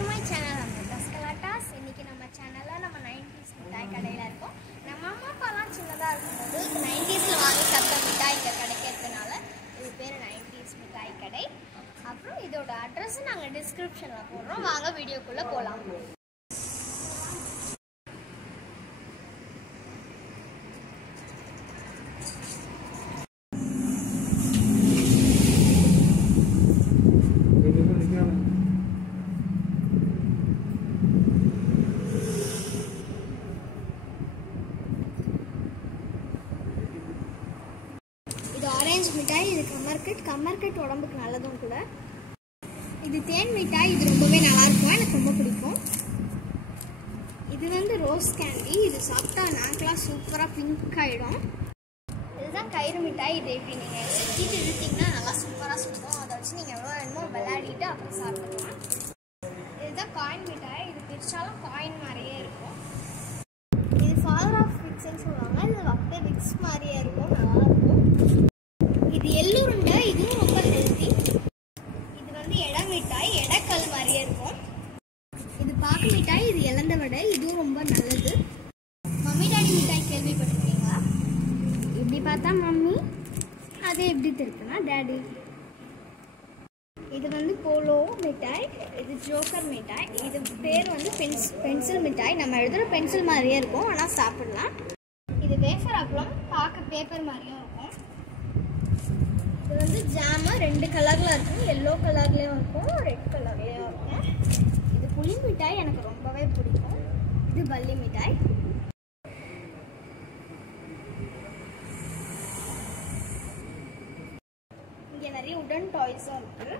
to my channel. I'm Taskalatas. இன்னைக்கு நம்ம சேனல்ல நம்ம 90s மிட்டாய் கடையில இருக்கோம். நம்ம அம்மா அப்பாலாம் சின்னதா இருக்கும்போது 90sல வாங்கி சாப்பிட்ட மிட்டாய் இங்க கிடைக்கிறதுனால இது பேர் 90s மிட்டாய் கடை. அப்புறம் இதோட அட்ரஸ் நாங்க டிஸ்கிரிப்ஷன்ல போடுறோம். வாங்க வீடியோக்குள்ள போலாம். இது ஆரஞ்சு மிட்டாய், இது கம்மர்கட் உடம்புக்கு நல்லதும் கூட. இது தேன் மிட்டாய், இது ரொம்பவே நல்லா இருக்கும், எனக்கு ரொம்ப பிடிக்கும். இது வந்து ரோஸ் கேண்டி, இது சாப்பிட்டா நாக்கெலாம் சூப்பராக பிங்க் ஆகிடும். இதுதான் கயிறு மிட்டாய், இது எப்படி நீங்கள் சுற்றிட்டு இழுத்தீங்கன்னா நல்லா சூப்பராக சுற்றும். அதை வச்சு நீங்கள் எவ்வளோ வேணுமோ விளையாடிட்டு அப்புறம் சாப்பிடலாம். இதுதான் காயின் மிட்டாய், இது பிரிச்சாலும் காயின் மாதிரியே இருக்கும். இது ஃபாதர் ஆஃப் விக்ஸ்ன்னு சொல்லுவாங்க, இது அப்படியே விக்ஸ் மாதிரியே இருக்கும், நல்லாயிருக்கும். இது எள்ளுருண்டை, இதுவும் ரொம்ப ஹெல்த்தி. இது வந்து எடை மிட்டாய், எடைக்கல் மாதிரியே இருக்கும். இது பாக்கு மிட்டாய், இது இலந்த வடை, இதுவும் ரொம்ப நல்லது. மம்மி டாடி மிட்டாய் கேள்விப்பட்டிருக்கீங்களா? இப்படி பார்த்தா மம்மி, அது எப்படி இருக்குன்னா டாடி. இது வந்து போலோ மிட்டாய், இது ஜோக்கர் மிட்டாய், இது பேர் வந்து பென்சில் மிட்டாய். நம்ம எழுதுகிற பென்சில் மாதிரியே இருக்கும், ஆனால் சாப்பிடலாம். இது வேஃபர் அப்பளம், பார்க்க பேப்பர் மாதிரியும் இருக்கும். இது வந்து ஜாமு, 2 கலரில் இருக்கும், எல்லோ கலர்லேயும் இருக்கும், ரெட் கலர்லேயும் இருக்கும். இது புளி மிட்டாய், எனக்கு ரொம்பவே பிடிக்கும். இது பல்லி மிட்டாய். இங்கே நிறைய உடன் டாய்ஸும் இருக்குது,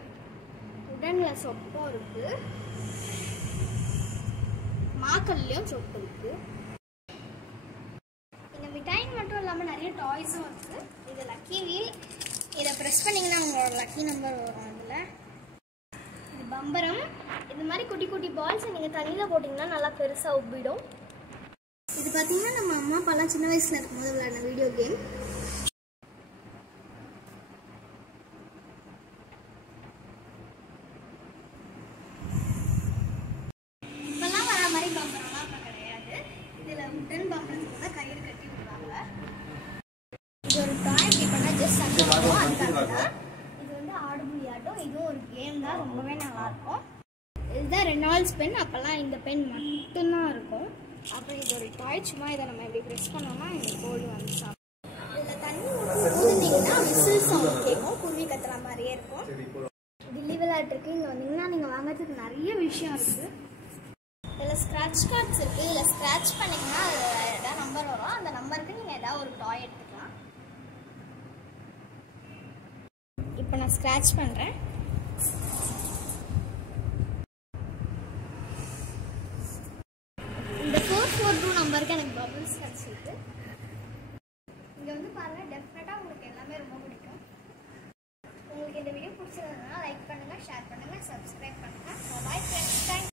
உடனில் சொப்பும் இருக்குது, மாக்கல்லையும் சொப்பு இருக்குது. இந்த மிட்டாயின் மட்டும் இல்லாமல் நிறைய டாய்ஸும் இருக்குது. இது லக்கி வீல், இதை ப்ரெஸ் பண்ணிங்கன்னா உங்களோட லக்கி நம்பர் வரும். அதில் இது பம்பரம், இந்த மாதிரி குட்டி குட்டி பால்ஸ் நீங்கள் தண்ணியில் போட்டிங்கன்னா நல்லா பெருசாக உப்பிடும். இது பார்த்தீங்கன்னா நம்ம அம்மா அப்பாலாம் சின்ன வயசில் இருக்கும்போது விளையாடின வீடியோ கேம். இப்போல்லாம் வர மாதிரி பம்பரம்லாம் இப்போ கிடையாது. இதில் உடன் பம்பரத்துக்கு தான் கயிறு கட்டி விடுவாங்க. இது ஒரு டாய், இப்படி பண்ணால் ஜஸ்ட் அதுக்காக தான். இது வந்து ஆடுபுலி ஆட்டம், இதுவும் ஒரு கேம் தான், ரொம்பவே நல்லாயிருக்கும். இதுதான் ரெனால்ட்ஸ் பென், அப்போல்லாம் இந்த பென் மட்டும்தான் இருக்கும். அப்புறம் இது ஒரு டாய், சும்மா இதை நம்ம இப்படி ப்ரெஸ் பண்ணோம்னா இந்த கோல்டு வந்து சாப்பிடும். இதில் தண்ணி ஊற்றினீங்கன்னா விசில் சவுண்ட் கேட்கும், குருவி கத்துற மாதிரியே இருக்கும். கில்லி விளையாட்டு இருக்குது. இங்கே வந்தீங்கன்னா நீங்கள் வாங்கிறதுக்கு நிறைய விஷயம் இருக்குது. இதில் ஸ்க்ராட்ச் கார்ட்ஸ் இருக்குது, இதில் ஸ்க்ராட்ச் பண்ணிங்கன்னா அதில் ஏதாவது நம்பர் வரும், அந்த நம்பருக்கு நீங்கள் ஏதாவது ஒரு டாய் எடுத்துக்கலாம். இப்போ நான் ஸ்க்ராட்ச் பண்ணுறேன். இந்த 442 நம்பருக்கு எனக்கு பபிள்ஸ் கிடச்சிருக்கு. இங்கே வந்து பாருங்கள், டெஃபினட்டாக உங்களுக்கு எல்லாமே ரொம்ப பிடிக்கும். உங்களுக்கு இந்த வீடியோ பிடிச்சிருந்ததுன்னா லைக் பண்ணுங்கள், ஷேர் பண்ணுங்கள், சப்ஸ்கிரைப் பண்ணுங்கள். Bye friends, thanks.